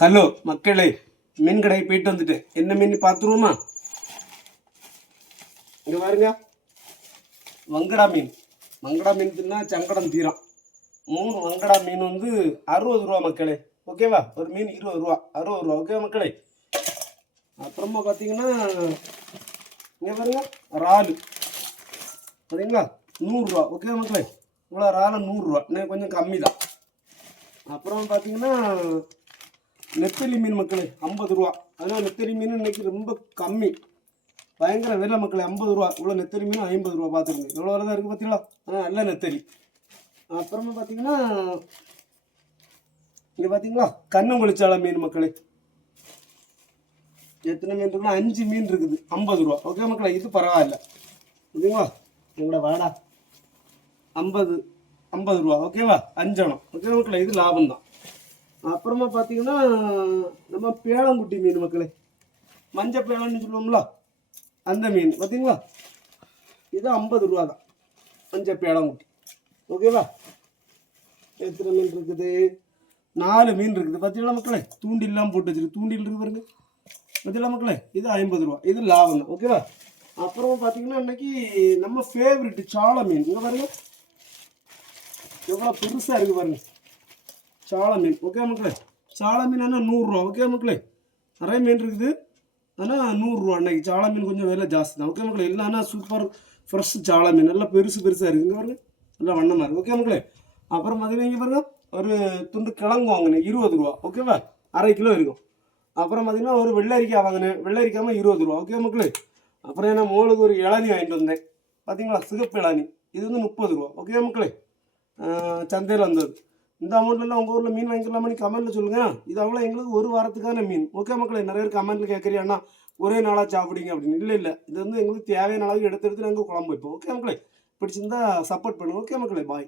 Hello மக்களே மீன் கடைக்கு போயிட்டு வந்துட்டேன் என்ன மீன் பார்த்துருவோமா இங்க பாருங்க. வங்கடா மீன். வங்கடா மீன் தின்னா சங்கடம் தீரம். மூணு வங்கடா மீன் வந்து அறுபது ரூபா மக்களே. ஓகேவா ஒரு மீன் இருபது ரூபா. அறுபது ரூபா ஓகேவா மக்களே? அப்புறமா பார்த்தீங்கன்னா இங்கே பாருங்க. இறாலு. சரிங்களா நூறுரூவா ஓகே மக்களே? இவ்வளோ இறாலு நூறுரூவா இன்னும் கொஞ்சம் கம்மி தான் அப்புறம் பார்த்தீங்கன்னா நெத்தலி மீன் மக்களே ஐம்பது ரூபா. அதனால் நெத்தலி மீன் இன்றைக்கி ரொம்ப கம்மி. பயங்கர விலை மக்களே ஐம்பது ரூபா. இவ்வளோ நெத்தலி மீன் ஐம்பது ரூபா பார்த்துருங்க. எவ்வளோ வரதான் தான் இருக்குது பார்த்தீங்களா? ஆ நல்ல நெத்தலி. அப்புறமா பார்த்தீங்கன்னா இங்கே பார்த்தீங்களா? கண்ணங்குளிச்சால மீன் மக்களே. எத்தனை மீன் இருக்குன்னா அஞ்சு மீன் இருக்குது. ஐம்பது ரூபா. ஓகே மக்களே இது பரவாயில்ல. ஓகேங்களா எங்களோட வாடா. ஐம்பது ஐம்பது ரூபா. ஓகேவா? அஞ்சனம் ஓகே மக்களே இது லாபம் தான் அப்புறமா பார்த்தீங்கன்னா நம்ம பேளங்குட்டி மீன் மக்களே. மஞ்சள் பேளன்னு சொல்லுவோம்ல அந்த மீன். பார்த்தீங்களா இது ஐம்பது ரூபா தான். மஞ்சள் பேளங்குட்டி. ஓகேவா? எத்தனை மீன் இருக்குது? நாலு மீன் இருக்குது. பார்த்தீங்களா மக்களே? தூண்டில்லாம் போட்டு வச்சிருக்கு. தூண்டில் இருக்கு பாருங்க. பார்த்தீங்களா மக்களே? இது ஐம்பது ரூபா. இது லாபம் தான் ஓகேவா? அப்புறம் பார்த்தீங்கன்னா இன்னைக்கு நம்ம ஃபேவரெட் சாலை மீன். இங்கே பாருங்க. எவ்வளோ பெருசாக இருக்குது பாருங்க. சால மீன் ஓகே மக்களே? சால மீன் ஆனால் நூறுரூவா. ஓகே மக்களே? நிறைய மீன் இருக்குது. ஆனால் நூறுரூவா அன்னைக்கு. சால மீன் கொஞ்சம் விலை ஜாஸ்தி தான். ஓகே மக்களே? இல்லைன்னா சூப்பர் ஃப்ரெஷ் சால மீன் நல்லா பெருசு பெருசாக இருக்குது பாருங்க. நல்லா வண்ணமாக இருக்குது ஓகே மக்களே? அப்புறம் பார்த்தீங்கன்னா இங்கே பாருங்க. ஒரு துண்டு கிழங்கு வாங்கினேன். இருபது ரூபா. ஓகேவா அரை கிலோ இருக்கும். அப்புறம் பார்த்தீங்கன்னா ஒரு வெள்ளரிக்காய் வாங்கினேன். வெள்ளரிக்காமல் இருபது ரூபா. ஓகே மக்களே? அப்புறம் என்ன மோளுக்கு ஒரு இளநி வாங்கிட்டு வந்தேன். பார்த்தீங்களா? சிகப்பு இளநி. இது வந்து முப்பது ரூபா. ஓகே மக்களே? சந்தையில் வந்தது. இந்த அமௌண்ட்லாம் உங்கள் ஊரில் மீன் வாங்கிக்கலாமா கமெண்ட்டில் சொல்லுங்கள் இது அவ்வளோ எங்களுக்கு ஒரு வாரத்துக்கான மீன். ஓகே மக்களை நிறைய பேர் கமெண்ட்டில் கேட்குறியாண்ணா ஒரே நாளாக சாப்பிடுங்க அப்படின்னு. இல்லை இல்லை இது வந்து எங்களுக்கு தேவையான அளவுக்கு எடுத்து எடுத்து நாங்கள் குழம்பு வைப்போம். ஓகே மக்களே பிடிச்சிருந்தா சப்போர்ட் பண்ணுங்க. ஓகே மக்களே பாய்